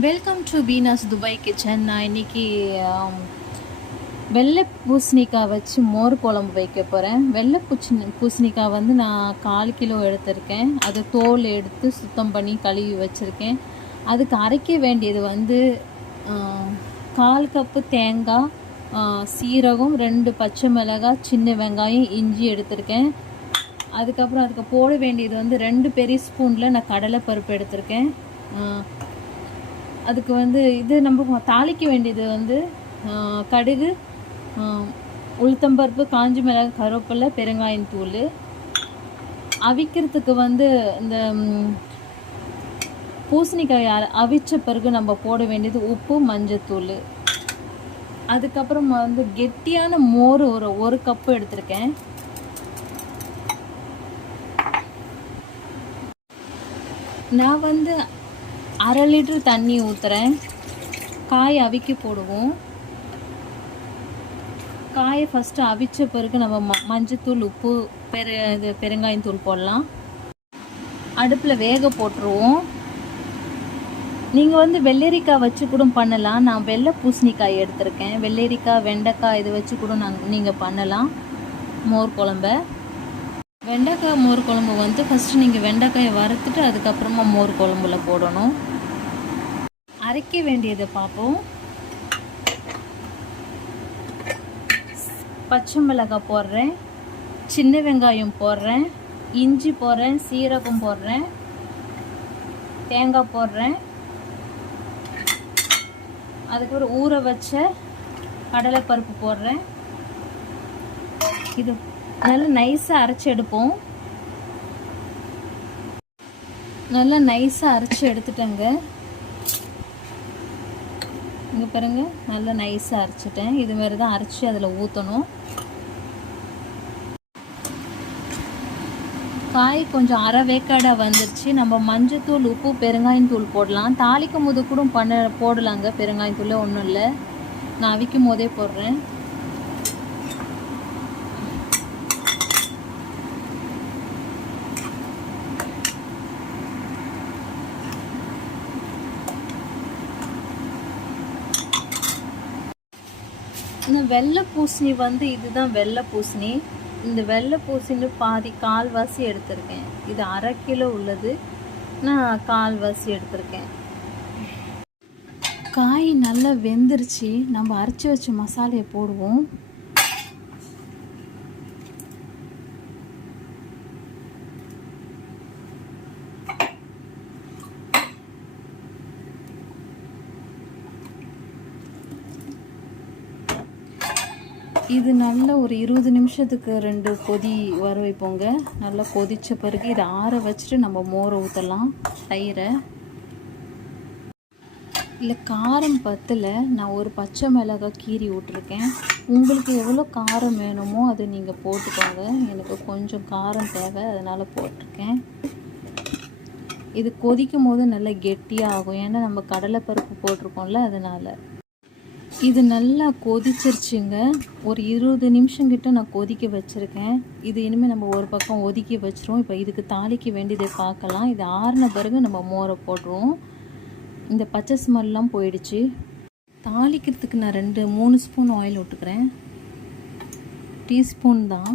Welcome to Beena's Dubai kitchen. நான் இன்னைக்கு வெள்ளை பூசணிக்காய் வச்சு மோர் குழம்பு வைக்க போகிறேன். வெள்ளை பூசணிக்காய் வந்து நான் 1/4 கிலோ எடுத்திருக்கேன். அது தோல் எடுத்து சுத்தம் பண்ணி கழுவி வச்சுருக்கேன். அதுக்கு அரைக்க வேண்டியது வந்து 1/4 கப்பு தேங்காய், சீரகம், 2 பச்சை மிளகாய், சின்ன வெங்காயம், இஞ்சி எடுத்திருக்கேன். அதுக்கப்புறம் அதுக்கு போட வேண்டியது வந்து 2 பெரிய ஸ்பூனில் நான் கடலைப்பருப்பு எடுத்திருக்கேன். அதுக்கு வந்து இது நம்ம தாளிக்க வேண்டியது வந்து கடுகு, உளுத்தம்பருப்பு, காஞ்சி மிளகாய், கருவேப்பிலை, பெருங்காயத்தூள். அவிக்கிறதுக்கு வந்து இந்த பூசணிக்காய் அவிச்ச பிறகு நம்ம போட வேண்டியது உப்பு, மஞ்சத்தூள். அதுக்கப்புறம் வந்து கெட்டியான மோர் ஒரு கப்பு எடுத்திருக்கேன். நான் வந்து 1/2 லிட்டர் தண்ணி ஊற்றுறேன். காய் அவிக்க போடுவோம். காயை ஃபஸ்ட்டு அவிச்ச பிறகு நம்ம மஞ்சத்தூள், உப்பு, பெருங்காயத்தூள் போடலாம். அடுப்பில் வேக போட்டுருவோம். நீங்கள் வந்து வெள்ளரிக்காய் வச்சு கூட பண்ணலாம். நான் வெள்ளை பூசணிக்காய் எடுத்திருக்கேன். வெள்ளரிக்காய், வெண்டைக்காய் இது வச்சு கூட நீங்கள் பண்ணலாம் மோர் குழம்ப. வெண்டைக்காய் மோர் குழம்பு வந்து ஃபஸ்ட்டு நீங்கள் வெண்டைக்காயை வறுத்துட்டு அதுக்கப்புறமா மோர் குழம்புல போடணும். அரைக்க வேண்டியதை பார்ப்போம். பச்சை மிளகாய் போடுறேன், சின்ன வெங்காயம் போடுறேன், இஞ்சி போடுறேன், சீரகம் போடுறேன், தேங்காய் போடுறேன். அதுக்கப்புறம் ஊற வச்ச கடலைப்பருப்பு போடுறேன். இது நல்லா நைஸாக அரைச்சி எடுப்போம். நல்லா நைஸாக அரைச்சி எடுத்துட்டேங்க. இங்கே பாருங்க, நல்லா நைஸாக அரைச்சிட்டேன். இது மாதிரி தான் அரைச்சி அதில் ஊற்றணும். காய் கொஞ்சம் அரை வேக்காடாக வந்துருச்சு. நம்ம மஞ்சத்தூள், உப்பு, பெருங்காயத்தூள் போடலாம். தாளிக்கும் போது கூட போடலாங்க. பெருங்காயத்தூள் ஒன்றும் இல்லை, நான் அவிக்கும் போதே போடுறேன். இந்த வெள்ளை பூசணி வந்து இதுதான் வெள்ளை பூசணி. இந்த வெள்ளை பூசணி பாதி கால்வாசி எடுத்திருக்கேன். இது 1/2 கிலோ உள்ளது, நான் கால்வாசி எடுத்திருக்கேன். காய் நல்லா வெந்துருச்சு. நம்ம அரைச்சி வச்ச மசாலையை போடுவோம். இது நல்லா ஒரு 20 நிமிஷத்துக்கு 2 கொதி வர வைப்போங்க. நல்லா கொதித்த பிறகு இதை ஆற வச்சுட்டு நம்ம மோரை ஊற்றலாம், தயிரை. இல்லை காரம் பத்தில் நான் ஒரு பச்சை மிளகாய் கீறி விட்ருக்கேன். உங்களுக்கு எவ்வளோ காரம் வேணுமோ அதை நீங்கள் போட்டுக்கோங்க. எனக்கு கொஞ்சம் காரம் தேவை, அதனால் போட்டிருக்கேன். இது கொதிக்கும் போது நல்லா கெட்டியாக ஆகும், ஏன்னா நம்ம கடலைப்பருப்பு போட்டிருக்கோம்ல, அதனால். இது நல்லா கொதிச்சிருச்சுங்க. ஒரு 20 நிமிஷம் கிட்ட நான் கொதிக்க வச்சுருக்கேன். இது இனிமேல் நம்ம ஒரு பக்கம் ஒதுக்கி வச்சிருவோம். இப்போ இதுக்கு தாளிக்க வேண்டியதை பார்க்கலாம். இது ஆறின பிறகு நம்ம மோரை போடுறோம். இந்த பச்சை ஸ்மெல்லாம் போயிடுச்சு. தாளிக்கிறதுக்கு நான் 3 ஸ்பூன் ஆயில் விட்டுக்கிறேன். டீஸ்பூன் தான்.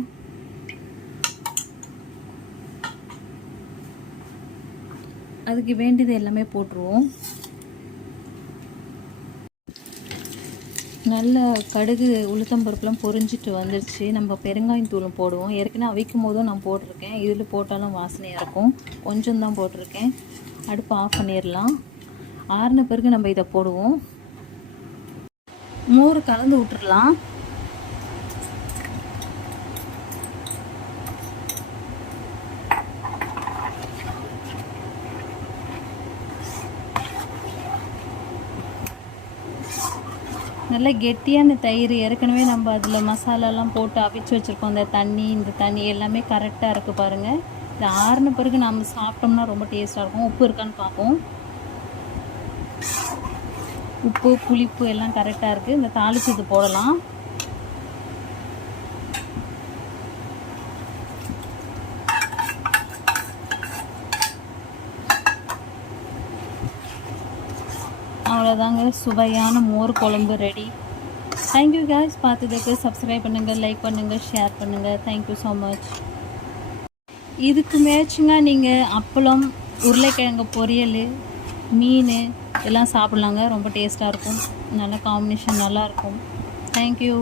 அதுக்கு வேண்டியது எல்லாமே போட்டுருவோம். நல்ல கடுகு, உளுத்தம்பருப்புலாம் பொரிஞ்சிட்டு வந்துடுச்சு. நம்ம பெருங்காயத்தூளும் போடுவோம். ஏற்கனவே அவிக்கும் போதும் நான் போட்டிருக்கேன். இதில் போட்டாலும் வாசனையாக இருக்கும். கொஞ்சம் தான் போட்டிருக்கேன். அடுப்பு ஆஃப் பண்ணிடலாம். ஆறின பிறகு நம்ம இதை போடுவோம். மோர் கலந்து விட்டுடலாம். நல்லா கெட்டியான தயிர். ஏற்கனவே நம்ம அதில் மசாலாலாம் போட்டு அவிச்சு வச்சுருக்கோம். இந்த தண்ணி எல்லாமே கரெக்டாக இருக்குது பாருங்கள். இது ஆறின பிறகு நம்ம சாப்பிட்டோம்னா ரொம்ப டேஸ்ட்டாக இருக்கும். உப்பு இருக்கான்னு பார்ப்போம். உப்பு, புளிப்பு எல்லாம் கரெக்டாக இருக்குது. இந்த தாளித்து இது போடலாம். அவ்வளோதாங்க, சுவையான மோர் குழம்பு ரெடி. தேங்க்யூ guys, பார்த்ததுக்கு சப்ஸ்கிரைப் பண்ணுங்கள், லைக் பண்ணுங்கள், ஷேர் பண்ணுங்கள். Thank you so much. இதுக்கு மேட்சிங்க நீங்கள் அப்பளம், உருளைக்கிழங்கு பொரியல், மீன் எல்லாம் சாப்பிட்லாங்க. ரொம்ப டேஸ்ட்டாக இருக்கும். நல்ல காம்பினேஷன் நல்லாயிருக்கும். தேங்க்யூ.